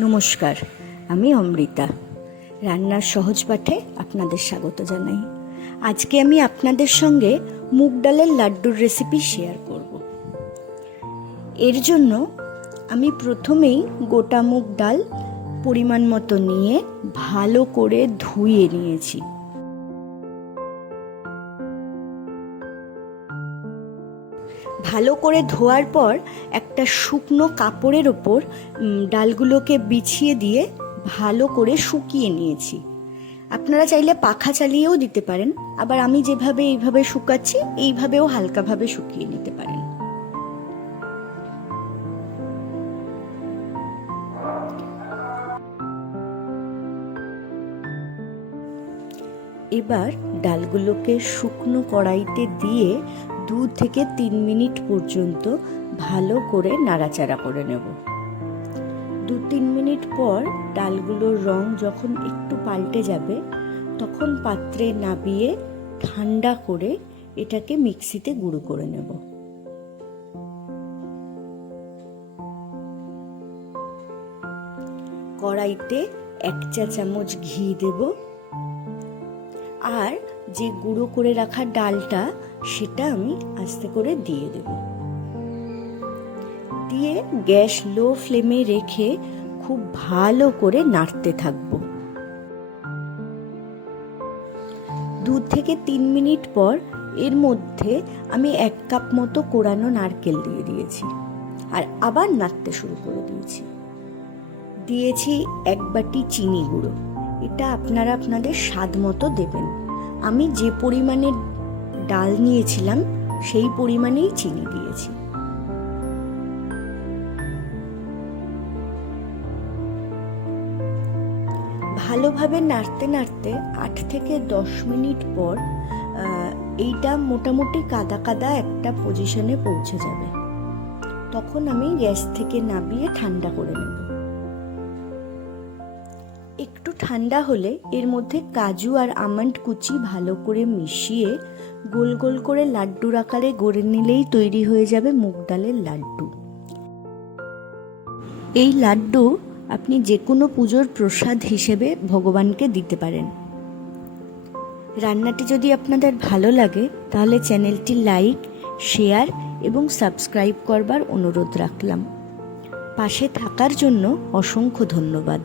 নমস্কার, আমি অমৃতা। রান্নার সহজ পাঠে আপনাদের স্বাগত জানাই। আজকে আমি আপনাদের সঙ্গে মুগ ডালের লাড্ডুর রেসিপি শেয়ার করব। এর জন্য আমি প্রথমেই গোটা মুগ ডাল পরিমাণ মতো নিয়ে ভালো করে ধুয়ে নিয়েছি। ভালো করে ধোয়ার পর একটা শুকনো কাপড়ের ওপর ডালগুলোকে বিছিয়ে দিয়ে ভালো করে শুকিয়ে নিয়েছি। আপনারা চাইলে পাখা চালিয়েও দিতে পারেন, আবার আমি যেভাবে এইভাবে শুকাচ্ছি এইভাবেও হালকাভাবে শুকিয়ে নিতে পারেন। এবার ডালগুলোকে শুকনো কড়াইতে দিয়ে 2 থেকে 3 মিনিট পর্যন্ত ভালো করে নাড়াচাড়া করে নেব। 2-3 মিনিট পর ডালগুলোর রং যখন একটু পাল্টে যাবে তখন পাত্রে নামিয়ে ঠান্ডা করে এটাকে মিক্সিতে গুঁড়ো করে নেব। কড়াইতে 1 চা চামচ ঘি দেব, আর যে গুঁড়ো করে রাখা ডালটা সেটা আমি আস্তে করে দিয়ে দেব। দিয়ে গ্যাস লো ফ্লেমে রেখে খুব ভালো করে নাড়তে থাকবো। 2 থেকে 3 মিনিট পর এর মধ্যে আমি 1 কাপ মতো কোরানো নারকেল দিয়ে দিয়েছি, আর আবার নাড়তে শুরু করে দিয়েছি 1 বাটি চিনি গুঁড়ো। এটা আপনারা আপনাদের স্বাদ মতো দেবেন। আমি যে পরিমাণে ডাল নিয়েছিলাম সেই পরিমাণেই চিনি দিয়েছি। ভালোভাবে নাড়তে নাড়তে 8 থেকে 10 মিনিট পর এইটা মোটামুটি কাদা কাদা একটা পজিশনে পৌঁছে যাবে। তখন আমি গ্যাস থেকে নামিয়ে ঠান্ডা করে নেব। একটু ঠান্ডা হলে এর মধ্যে কাজু আর আমন্ড কুচি ভালো করে মিশিয়ে গোল গোল করে লাড্ডুর আকারে গড়ে নিলেই তৈরি হয়ে যাবে মুগ ডালের লাড্ডু। এই লাড্ডু আপনি যে কোনো পুজোর প্রসাদ হিসেবে ভগবানকে দিতে পারেন। রান্নাটি যদি আপনাদের ভালো লাগে তাহলে চ্যানেলটি লাইক, শেয়ার এবং সাবস্ক্রাইব করবার অনুরোধ রাখলাম। পাশে থাকার জন্য অসংখ্য ধন্যবাদ।